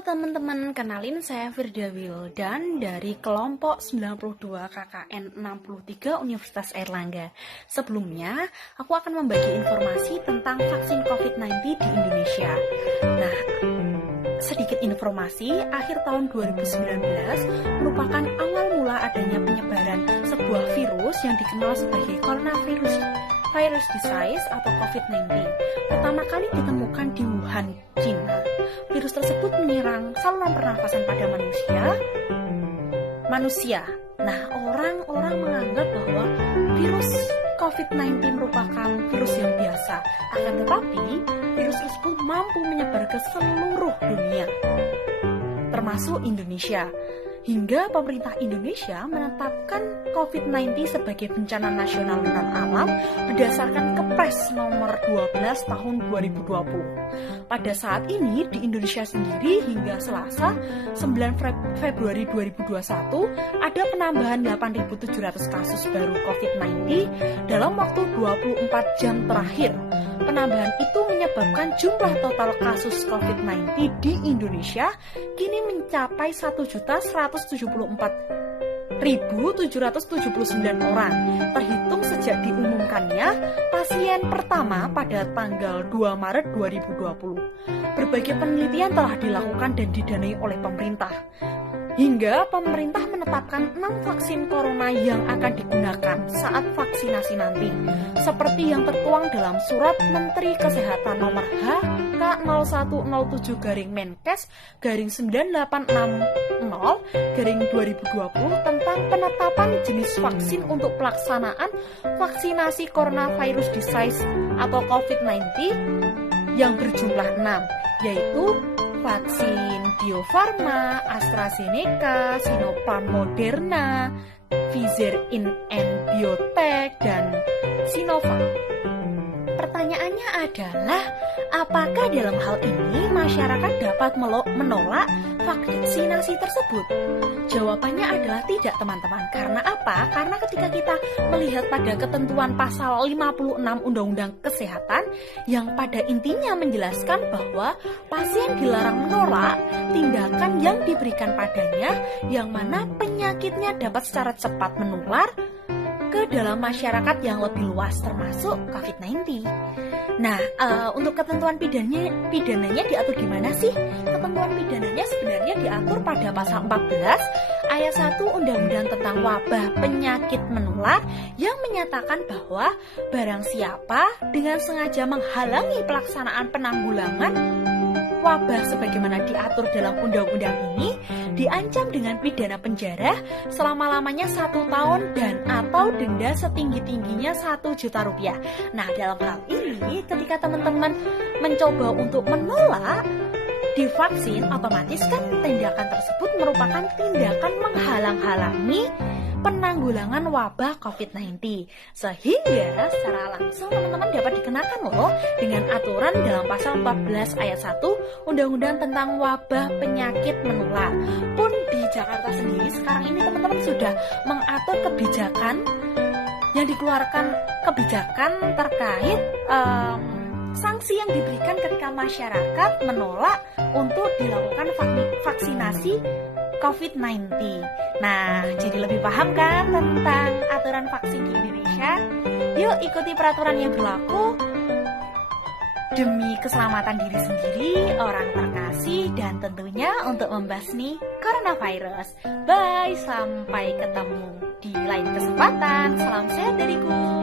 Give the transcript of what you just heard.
teman-teman, kenalin saya Firda Wildan dari kelompok 92 KKN 63 Universitas Airlangga. Sebelumnya, aku akan membagi informasi tentang vaksin COVID-19 di Indonesia. Nah, sedikit informasi, akhir tahun 2019 merupakan awal mula adanya penyebaran sebuah virus yang dikenal sebagai coronavirus disease atau COVID-19. Pertama kali ditemukan di Wuhan, China. Virus tersebut menyerang saluran pernafasan pada manusia. Nah, orang-orang menganggap bahwa virus COVID-19 merupakan virus yang biasa. Akan tetapi, virus tersebut mampu menyebar ke seluruh dunia, termasuk Indonesia. Hingga pemerintah Indonesia menetapkan COVID-19 sebagai bencana nasional non-alam berdasarkan Kepres nomor 12 tahun 2020. Pada saat ini di Indonesia sendiri hingga Selasa 9 Februari 2021 ada penambahan 8.700 kasus baru COVID-19 dalam waktu 24 jam terakhir. Penambahan itu menyebabkan jumlah total kasus COVID-19 di Indonesia kini mencapai 1.174.779 orang, terhitung sejak diumumkannya pasien pertama pada tanggal 2 Maret 2020. Berbagai penelitian telah dilakukan dan didanai oleh pemerintah. Hingga pemerintah menetapkan 6 vaksin corona yang akan digunakan saat vaksinasi nanti, seperti yang tertuang dalam Surat Menteri Kesehatan nomor HK01.7-Menkes/9860/2020 tentang penetapan jenis vaksin untuk pelaksanaan vaksinasi coronavirus disease atau COVID-19 yang berjumlah 6, yaitu vaksin Bio Farma, AstraZeneca, Sinopharm Moderna, Pfizer Biotech, dan Sinovac. Pertanyaannya adalah, apakah dalam hal ini masyarakat dapat menolak vaksinasi tersebut? Jawabannya adalah tidak, teman-teman. Karena apa? Karena ketika kita melihat pada ketentuan pasal 56 Undang-Undang Kesehatan yang pada intinya menjelaskan bahwa pasien dilarang menolak tindakan yang diberikan padanya yang mana penyakitnya dapat secara cepat menular ke dalam masyarakat yang lebih luas, termasuk COVID-19. Nah, untuk ketentuan pidananya diatur gimana sih? Ketentuan pidananya sebenarnya diatur pada pasal 14 ayat 1 Undang-Undang tentang wabah penyakit menular yang menyatakan bahwa barang siapa dengan sengaja menghalangi pelaksanaan penanggulangan wabah sebagaimana diatur dalam undang-undang ini diancam dengan pidana penjara selama-lamanya 1 tahun dan atau denda setinggi-tingginya 1 juta rupiah. Nah, dalam hal ini ketika teman-teman mencoba untuk menolak divaksin, otomatis kan tindakan tersebut merupakan tindakan menghalang-halangi penanggulangan wabah COVID-19, sehingga secara langsung teman-teman dapat dikenakan loh dengan aturan dalam pasal 14 ayat 1 Undang-Undang tentang wabah penyakit menular. Pun di Jakarta sendiri sekarang ini teman-teman sudah mengatur kebijakan yang dikeluarkan, kebijakan terkait sanksi yang diberikan ketika masyarakat menolak untuk dilakukan vaksinasi COVID-19. Nah, jadi lebih paham kan tentang aturan vaksin di Indonesia? Yuk ikuti peraturan yang berlaku demi keselamatan diri sendiri, orang terkasih, dan tentunya untuk membasmi coronavirus. Bye, sampai ketemu di lain kesempatan. Salam sehat dariku.